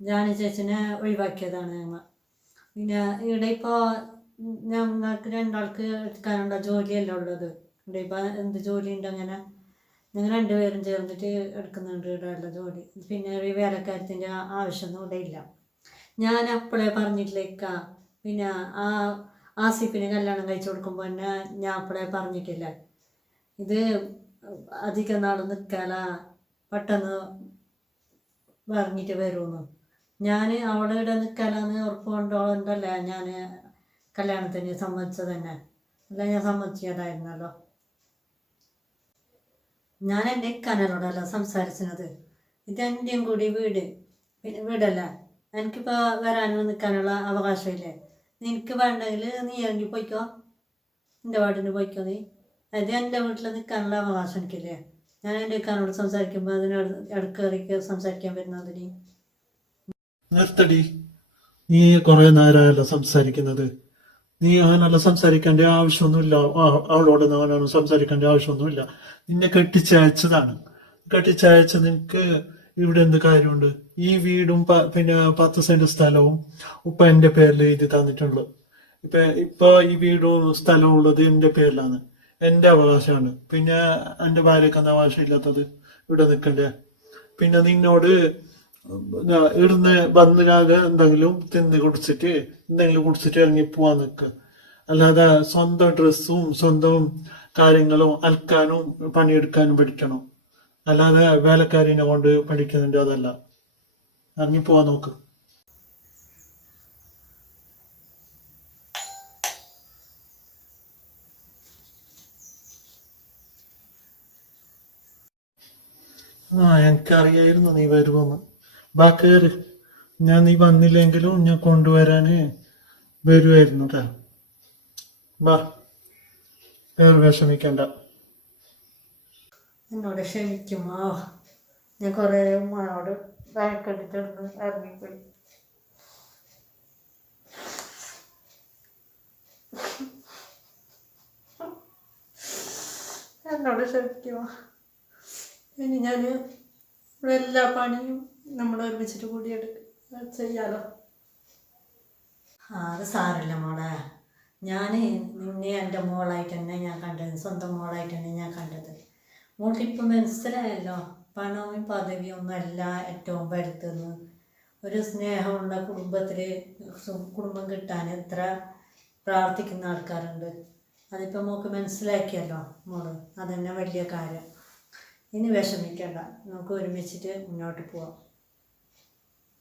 ജാനി ചേച്ചിനെ ഒഴിവാക്കിയതാണ് ഞങ്ങൾ. പിന്നെ ഇവിടെ ഇപ്പോൾ ഞങ്ങൾക്ക് രണ്ടാൾക്ക് എടുക്കാനുള്ള ജോലിയല്ല ഉള്ളത്. ഇവിടെ ഇപ്പോൾ എന്ത് ജോലി ഉണ്ട് അങ്ങനെ ഞങ്ങൾ രണ്ടുപേരും ചേർന്നിട്ട് എടുക്കുന്നുണ്ട് ഇവിടെയുള്ള ജോലി. പിന്നെ ഒരു വേലക്കാരത്തിൻ്റെ ആവശ്യമൊന്നും ഇവിടെ ഇല്ല. ഞാൻ അപ്പോഴേ പറഞ്ഞിട്ടില്ലേക്ക. പിന്നെ ആസിഫിന് കല്യാണം കഴിച്ചു കൊടുക്കുമ്പോൾ തന്നെ ഞാൻ അപ്പോഴേ പറഞ്ഞിട്ടില്ല, ഇത് അധികം നാൾ നിൽക്കാല, പെട്ടെന്ന് പറഞ്ഞിട്ട് വരുമെന്ന്. ഞാൻ അവളെ ഇവിടെ നിൽക്കാലെന്ന് ഉറപ്പ് കൊണ്ടോണ്ടല്ലേ ഞാൻ കല്യാണത്തിന് സമ്മതിച്ചത് തന്നെ. അല്ല ഞാൻ സമ്മതിച്ചതായിരുന്നല്ലോ. ഞാൻ എൻ്റെ ഇക്കാനോടല്ല സംസാരിച്ചത്. ഇതെൻ്റെയും കൂടി വീട്, പിന്നെ വീടല്ല. എനിക്കിപ്പോൾ വരാനും നിൽക്കാനുള്ള അവകാശമില്ലേ? നിനക്ക് വേണ്ടെങ്കിൽ നീ ഇറങ്ങി പോയിക്കോ, എൻ്റെ വാർഡിന് പോയിക്കോ. നീ അത് എൻ്റെ വീട്ടിൽ നിൽക്കാനുള്ള അവകാശം എനിക്കില്ലേ? ഞാൻ എൻ്റെ ഇക്കാനോട് സംസാരിക്കുമ്പോൾ അതിനോട് ഇടക്കേറിക്ക് സംസാരിക്കാൻ വരുന്നത് നീ നിർത്തടി. നീ കുറെ നേരമല്ലോ സംസാരിക്കുന്നത്. നീ അങ്ങനെയല്ല സംസാരിക്കേണ്ട ആവശ്യമൊന്നുമില്ല. അവളോട് അങ്ങനെയാണ് സംസാരിക്കേണ്ട ആവശ്യമൊന്നുമില്ല. നിന്നെ കെട്ടിച്ചയച്ചതാണ്. കെട്ടിച്ചയച്ച നിനക്ക് ഇവിടെ എന്ത് കാര്യമുണ്ട്? ഈ വീടും പിന്നെ 10 സെന്റ് സ്ഥലവും ഉപ്പ എന്റെ പേരിൽ എഴുതി തന്നിട്ടുള്ളു. ഇപ്പൊ ഈ വീടും സ്ഥലവും ഉള്ളത് എന്റെ പേരിലാണ്, എന്റെ അവകാശമാണ്. പിന്നെ എന്റെ ഭാര്യക്ക് എന്താ അവകാശമില്ലാത്തത് ഇവിടെ നിൽക്കണ്ടേ? പിന്നെ നിന്നോട് ഇവിടുന്ന് വന്നാല് എന്തെങ്കിലും കുടിച്ചിട്ട് ഇറങ്ങി പോവാൻ നിൽക്ക്. അല്ലാതെ സ്വന്തം ഡ്രസ്സും സ്വന്തം കാര്യങ്ങളും അലക്കാനും പണിയെടുക്കാനും പഠിക്കണം. അല്ലാതെ വേലക്കാരിനെ കൊണ്ട് പഠിക്കുന്നുണ്ട്, അതല്ല. ഇറങ്ങി പോവാൻ നോക്ക്. എനിക്കറിയായിരുന്നു നീ വരുമെന്ന്. ബാ കേറ്. നീ വന്നില്ലെങ്കിലും ഞാൻ കൊണ്ടുവരാന് വരുമായിരുന്നു. ബാ കേറ്, വിഷമിക്കണ്ട. എന്നോട് ക്ഷമിക്കുമോ? ഞാൻ കുറേ ഉമ്മയോട് വഴക്കെടുത്തിട്ട് ഇറങ്ങിപ്പോയി. എന്നോട് ക്ഷമിക്കുമോ? ഇനി ഞാൻ എല്ലാ പണിയും നമ്മൾ ഒരുമിച്ചിട്ട് കൂടി ചെയ്യാലോ. അത് സാരമില്ല മോളെ. ഞാൻ നിന്നെ എൻ്റെ മോളായിട്ട് തന്നെ ഞാൻ കണ്ടത്, സ്വന്തം മോളായിട്ട് തന്നെ ഞാൻ കണ്ടത്. മോൾക്കിപ്പോൾ മനസ്സിലായല്ലോ, പണവും പദവിയും ഒന്നുമല്ല ഏറ്റവും വലുതെന്ന്. ഒരു സ്നേഹമുള്ള കുടുംബം കിട്ടാൻ എത്ര പ്രാർത്ഥിക്കുന്ന ആൾക്കാരുണ്ട്. അതിപ്പോൾ മോൾക്ക് മനസ്സിലാക്കിയല്ലോ മോള്, അതന്നെ വലിയ കാര്യം. ഇനി വിഷമിക്കണ്ട, നമുക്ക് ഒരുമിച്ചിട്ട് മുന്നോട്ട് പോവാം.